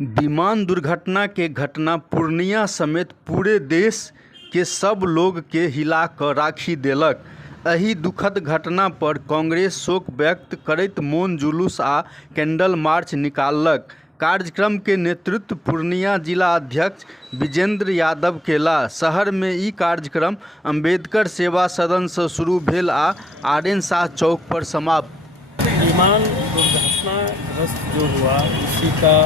विमान दुर्घटना के घटना पूर्णिया समेत पूरे देश के सब लोग के हिला क राखि देलक। एहि दुखद घटना पर कांग्रेस शोक व्यक्त करैत मौन जुलूस आ कैंडल मार्च निकाललक। कार्यक्रम के नेतृत्व पूर्णिया जिला अध्यक्ष विजेंद्र यादव केला। शहर में ई कार्यक्रम अम्बेडकर सेवा सदन से शुरू भेल आ आर.एन. शाह चौक पर समाप्त। विमान दुर्घटनाग्रस्त जो हुआ उसी का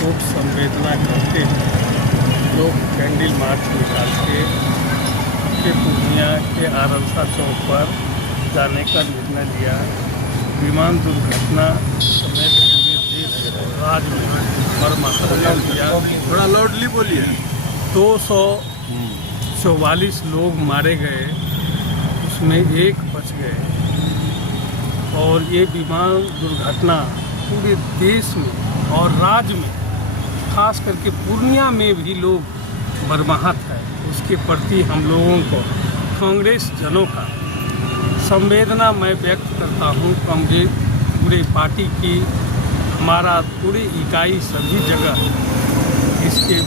शोक संवेदना करते लोग कैंडल मार्च निकाल के पूर्णिया के आर.एन. शाह चौक पर जाने का निर्णय लिया। विमान दुर्घटना समेत पूरे देश राज्य में मरम्मत किया। थोड़ा लाउडली बोलिए। 244 लोग मारे गए, उसमें एक बच गए। और ये विमान दुर्घटना पूरे देश में और राज्य में खास करके पूर्णिया में भी लोग मर्माहत है। उसके प्रति हम लोगों को कांग्रेस जनों का संवेदना मैं व्यक्त करता हूँ। कांग्रेस पूरे पार्टी की हमारा पूरी इकाई सभी जगह इसके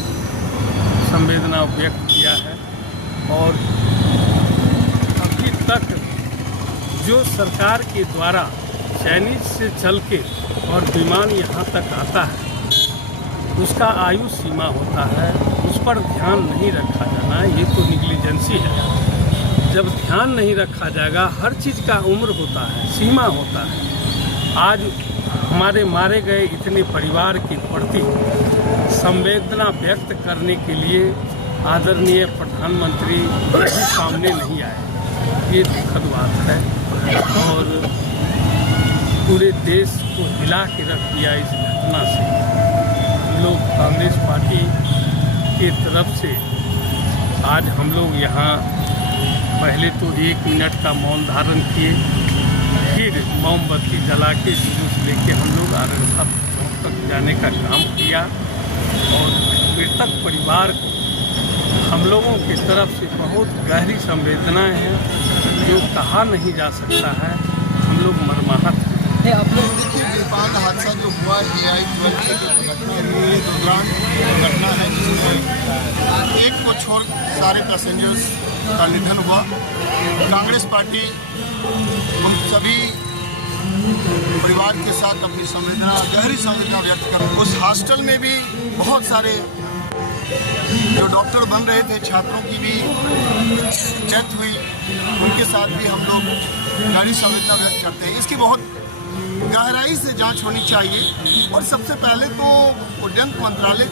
संवेदना व्यक्त किया है। और अभी तक जो सरकार के द्वारा चाइनीज से चल के और विमान यहाँ तक आता है उसका आयु सीमा होता है, उस पर ध्यान नहीं रखा जाना, ये तो निग्लिजेंसी है। जब ध्यान नहीं रखा जाएगा, हर चीज़ का उम्र होता है, सीमा होता है। आज हमारे मारे गए इतने परिवार के प्रति संवेदना व्यक्त करने के लिए आदरणीय प्रधानमंत्री भी सामने नहीं आए, ये दुखद बात है। और पूरे देश को हिला के रख दिया इस घटना से। लोग कांग्रेस पार्टी के तरफ से आज हम लोग यहाँ पहले तो 1 मिनट का मौन धारण किए, फिर मोमबत्ती जला के जुलूस लेके हम लोग आर.एन. शाह चौक तक जाने का काम किया। और मृतक परिवार को हम लोगों की तरफ से बहुत गहरी संवेदनाएं हैं, जो कहा नहीं जा सकता है। हम लोग मर्माहत हैं। आप लोग देखिए, विमान हादसा जो हुआ AI-12 की जो दुर्घटना हुई, दौरान दुर्घटना है जिसमें एक को छोड़ सारे पैसेंजर्स का निधन हुआ। कांग्रेस पार्टी उन सभी परिवार के साथ अपनी गहरी संवेदना व्यक्त कर। उस हॉस्टल में भी बहुत सारे जो डॉक्टर बन रहे थे छात्रों की भी डेथ हुई, उनके साथ भी हम लोग गहरी संवेदना व्यक्त करते हैं। इसकी बहुत गहराई से जांच होनी चाहिए। और सबसे पहले तो उड्डयन मंत्रालय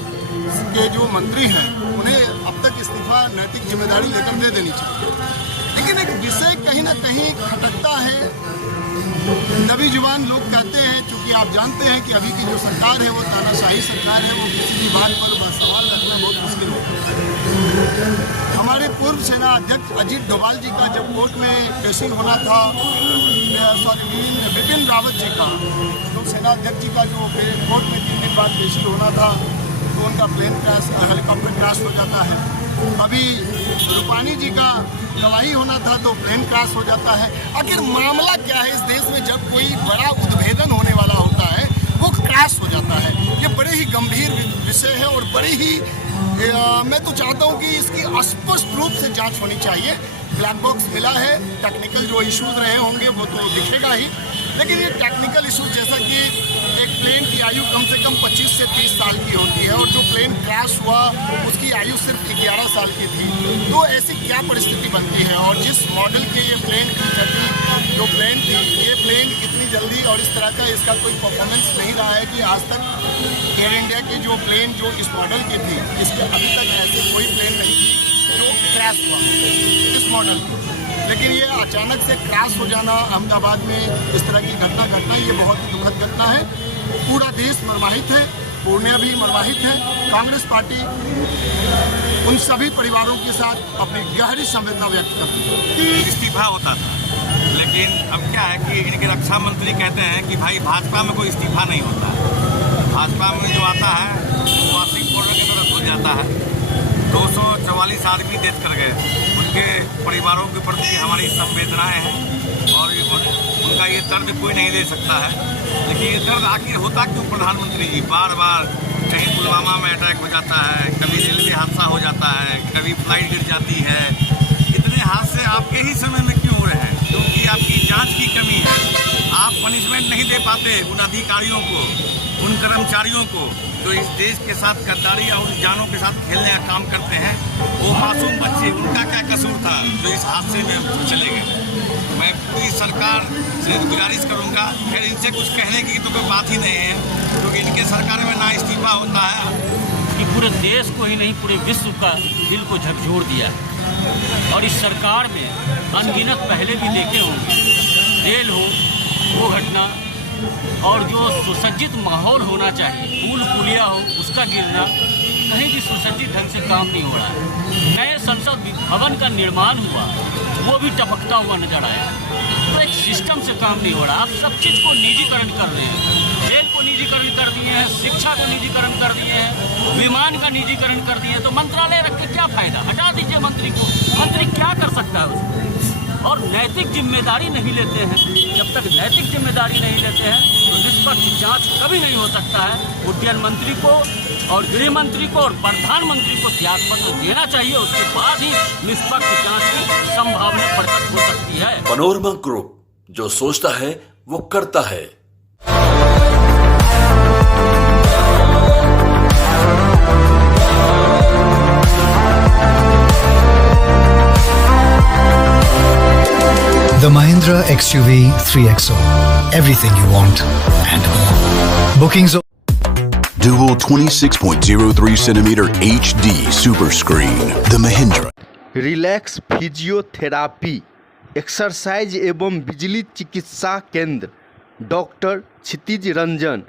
के जो मंत्री हैं उन्हें अब तक इस्तीफा नैतिक जिम्मेदारी लेकर दे देनी चाहिए। लेकिन एक विषय कहीं ना कहीं खटकता है। नबी जुबान लोग कहते हैं, चूँकि आप जानते हैं कि अभी की जो सरकार है वो तानाशाही सरकार है, वो किसी भी बात पर सवाल रखना बहुत मुश्किल होता है। हमारे पूर्व सेना अध्यक्ष अजीत डोभाल जी का जब कोर्ट में पेशी होना था, बिपिन रावत जी का, तो सेना अध्यक्ष जी का जो कोर्ट में 3 दिन बाद पेशी होना था, तो उनका प्लेन क्रैश, हेलीकॉप्टर क्रैश हो जाता है। अभी रूपानी जी का गवाही होना था तो प्लेन क्रैश हो जाता है। आखिर मामला क्या है इस देश में? जब कोई बड़ा उद्भेदन होने वाला होता है वो क्रैश हो जाता है। ये बड़े ही गंभीर विषय है और बड़ी ही मैं तो चाहता हूँ कि इसकी स्पष्ट रूप से जांच होनी चाहिए। ब्लैक बॉक्स मिला है, टेक्निकल जो इश्यूज रहे होंगे वो तो दिखेगा ही, लेकिन ये टेक्निकल इशू जैसा कि एक प्लेन की आयु कम से कम 25 से 30 साल की होती है और जो प्लेन क्रैश हुआ उसकी आयु सिर्फ 11 साल की थी, तो ऐसी क्या परिस्थिति बनती है? और जिस मॉडल के ये प्लेन की जो प्लेन थी, ये प्लेन इतनी जल्दी और इस तरह का इसका कोई परफॉर्मेंस नहीं रहा है कि आज तक एयर इंडिया की जो प्लेन जो इस मॉडल की थी, इसके अभी तक ऐसे कोई प्लेन नहीं थी जो क्रैश हुआ इस मॉडल की। लेकिन ये अचानक से क्रैश हो जाना अहमदाबाद में इस तरह की घटना ये बहुत ही दुखद घटना है। पूरा देश मर्माहित है, पूर्णिया भी मर्माहित है। कांग्रेस पार्टी उन सभी परिवारों के साथ अपनी गहरी संवेदना व्यक्त करती है। इस्तीफा होता था, लेकिन अब क्या है कि इनके रक्षा मंत्री कहते हैं कि भाई भाजपा में कोई इस्तीफा नहीं होता। भाजपा में जो आता है वो वार्षिक पूर्व की तरफ हो जाता है। 244 आदमी डेथ कर गए, उनके परिवारों के प्रति हमारी संवेदनाएं हैं और उनका ये दर्द कोई नहीं दे सकता है। लेकिन ये दर्द आखिर होता क्यों? प्रधानमंत्री जी बार बार कहीं पुलवामा में अटैक हो जाता है, कभी रेलवे हादसा हो जाता है, कभी फ्लाइट गिर जाती है। इतने हादसे आपके ही समय में क्यों हो रहे हैं? क्योंकि आपकी जांच की कमी है। आप पनिशमेंट नहीं दे पाते उन अधिकारियों को, उन कर्मचारियों को जो इस देश के साथ गद्दारी और उन जानों के साथ खेलने का काम करते हैं। वो मासूम बच्चे, उनका क्या कसूर था जो इस हादसे में चले गए? मैं पूरी सरकार से गुजारिश करूंगा, फिर इनसे कुछ कहने की तो कोई बात ही नहीं है, क्योंकि इनके सरकार में ना इस्तीफा होता है कि पूरे देश को ही नहीं पूरे विश्व का दिल को झकझोर दिया है। और इस सरकार में अनगिनत पहले भी देखे होंगे, रेल हो वो घटना, और जो सुसज्जित माहौल होना चाहिए, पुल पुलिया हो उसका गिरना, कहीं भी सुसज्जित ढंग से काम नहीं हो रहा है। नए संसद भवन का निर्माण हुआ, वो भी टपकता हुआ नजर आया। तो एक सिस्टम से काम नहीं हो रहा। आप सब चीज़ को निजीकरण कर रहे हैं, रेल को निजीकरण कर दिए हैं, शिक्षा को निजीकरण कर दिए हैं, विमान का निजीकरण कर दिए हैं। तो मंत्रालय रख के क्या फायदा? हटा दीजिए मंत्री को। मंत्री क्या कर सकता है उसको? और नैतिक जिम्मेदारी नहीं लेते हैं। जब तक नैतिक जिम्मेदारी नहीं लेते हैं तो निष्पक्ष जांच कभी नहीं हो सकता है। उड्डयन मंत्री को और गृह मंत्री को और प्रधानमंत्री को त्यागपत्र देना चाहिए, उसके बाद ही निष्पक्ष जांच की संभावना प्रकट हो सकती है। पैनोरमा ग्रुप, जो सोचता है वो करता है। The Mahindra XUV 3XO. Everything you want and more. Bookings. Dual 26.03 centimeter HD super screen. The Mahindra. Relax physiotherapy, exercise एवं बिजली चिकित्सा केंद्र, डॉक्टर क्षितिज रंजन।